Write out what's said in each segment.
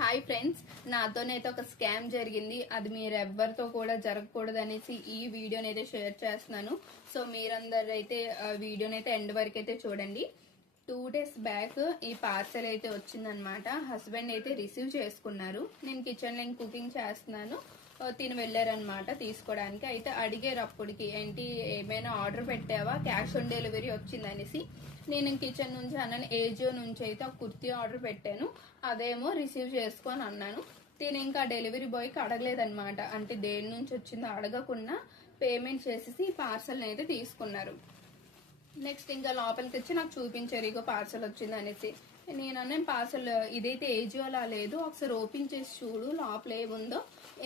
Hi friends, నాతోనైతే ఒక scam జరిగింది. అది మీరు ఎవ్వరితో కూడా జరగకూడదు అనేసి ఈ వీడియోనైతే షేర్ చేస్తున్నాను. సో మీరందరూ అయితే వీడియోనైతే ఎండ్ వరకు అయితే చూడండి. 2 days బ్యాక్ ఈ పార్సల్ అయితే వచ్చిందనమాట. హస్బెండ్ అయితే రిసీవ్ చేసుకున్నారు. నేను కిచెన్లో కుకింగ్ చేస్తున్నాను. తిని వెళ్ళారనమాట తీసుకోవడానికి. అయితే అడిగారు అప్పటికి, ఏంటి ఏమైనా ఆర్డర్ పెట్టావా, క్యాష్ ఆన్ డెలివరీ వచ్చిందనేసి. నేను కిచెన్ నుంచి అన్నాను, ఏజియో నుంచి అయితే ఒక కుర్తీ ఆర్డర్ పెట్టాను, అదేమో రిసీవ్ చేసుకొని అన్నాను. తిని ఇంకా డెలివరీ బాయ్కి అడగలేదనమాట. అంటే దేని నుంచి వచ్చిందో అడగకుండా పేమెంట్ చేసేసి పార్సల్ని అయితే తీసుకున్నారు. నెక్స్ట్ ఇంకా లోపలికి వచ్చి నాకు చూపించారు, ఇగో పార్సల్ వచ్చింది అనేసి. నేను పార్సల్ ఇదైతే ఏజియోలా లేదు, ఒకసారి ఓపెన్ చేసి చూడు లోపల ఏముందో.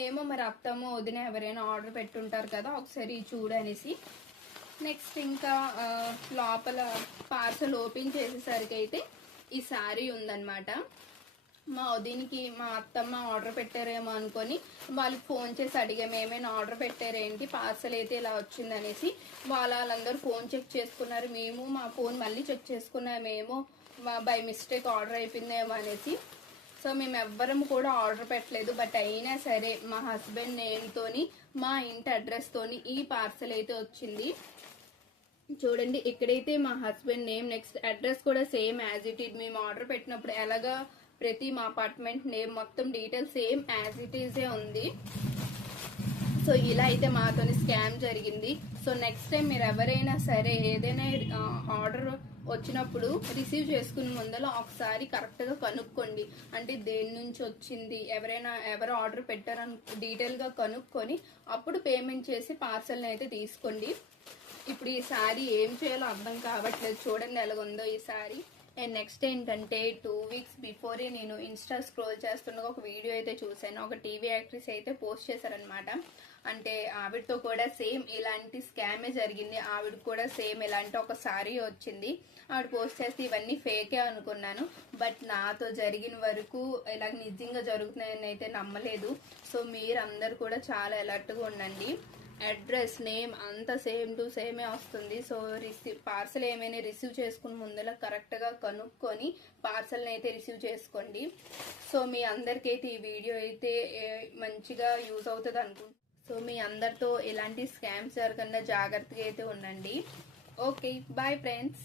ఏమో మరి అత్తమ్మో వదిన ఎవరైనా ఆర్డర్ పెట్టుంటారు కదా, ఒకసారి చూడు అనేసి. నెక్స్ట్ ఇంకా లోపల పార్సల్ ఓపెన్ చేసేసరికి అయితే ఈ శారీ ఉందన్నమాట. మా వదినికి మా అత్తమ్మ ఆర్డర్ పెట్టారేమో అనుకొని వాళ్ళకి ఫోన్ చేసి అడిగాము, ఏమైనా ఆర్డర్ పెట్టారేంటి, పార్సల్ అయితే ఇలా వచ్చిందనేసి. వాళ్ళందరూ ఫోన్ చెక్ చేసుకున్నారు. మేము మా ఫోన్ మళ్ళీ చెక్ చేసుకున్నామేమో బై మిస్టేక్ ఆర్డర్ అయిపోయిందేమో అనేసి. సో మేము ఎవ్వరం కూడా ఆర్డర్ పెట్టలేదు. బట్ అయినా సరే మా హస్బెండ్ నేమ్తోని మా ఇంటి అడ్రస్తోని ఈ పార్సల్ అయితే వచ్చింది. చూడండి, ఇక్కడైతే మా హస్బెండ్ నేమ్, నెక్స్ట్ అడ్రస్ కూడా సేమ్ యాజ్ ఇట్ ఈజ్. మేము ఆర్డర్ పెట్టినప్పుడు ఎలాగా ప్రతి మా అపార్ట్మెంట్ నేమ్ మొత్తం details same as it EJ ఉంది. సో ఇలా అయితే మాతోని స్కామ్ జరిగింది. సో నెక్స్ట్ టైం మీరు ఎవరైనా సరే ఏదైనా ఆర్డర్ వచ్చినప్పుడు రిసీవ్ చేసుకునే ముందర ఒకసారి కరెక్ట్గా కనుక్కోండి. అంటే దేని నుంచి వచ్చింది, ఎవరు ఆర్డర్ పెట్టారని డీటెయిల్గా కనుక్కొని అప్పుడు పేమెంట్ చేసి పార్సల్ని అయితే తీసుకోండి. ఇప్పుడు ఈ శారీ ఏం చేయాలో అర్థం కావట్లేదు. చూడండి ఎలాగుందో ఈ శారీ. అండ్ నెక్స్ట్ ఏంటంటే 2 weeks బిఫోరే నేను ఇన్స్టా స్క్రోల్ చేస్తుండగా ఒక వీడియో అయితే చూశాను. ఒక టీవీ యాక్ట్రెస్ అయితే పోస్ట్ చేశారనమాట. అంటే ఆవిడతో కూడా సేమ్ ఇలాంటి స్కామే జరిగింది. ఆవిడ కూడా సేమ్ ఇలాంటి ఒక శారీ వచ్చింది. ఆవిడ పోస్ట్ చేస్తే ఇవన్నీ ఫేకే అనుకున్నాను. బట్ నాతో జరిగిన వరకు ఇలా నిజంగా జరుగుతున్నాయని అయితే నమ్మలేదు. సో మీరందరూ కూడా చాలా అలర్ట్గా ఉండండి. అడ్రస్ నేమ్ అంతా సేమ్ టు సేమే వస్తుంది. సో పార్సల్ ఏమైనా రిసీవ్ చేసుకుని ముందర కరెక్ట్గా కనుక్కొని పార్సల్ని అయితే రిసీవ్ చేసుకోండి. సో మీ అందరికైతే ఈ వీడియో అయితే మంచిగా యూజ్ అవుతుంది అనుకుంటున్నాను. సో మీ అందరితో ఎలాంటి స్కామ్స్ జరగకుండా జాగ్రత్తగా అయితే ఉండండి. Okay, bye friends.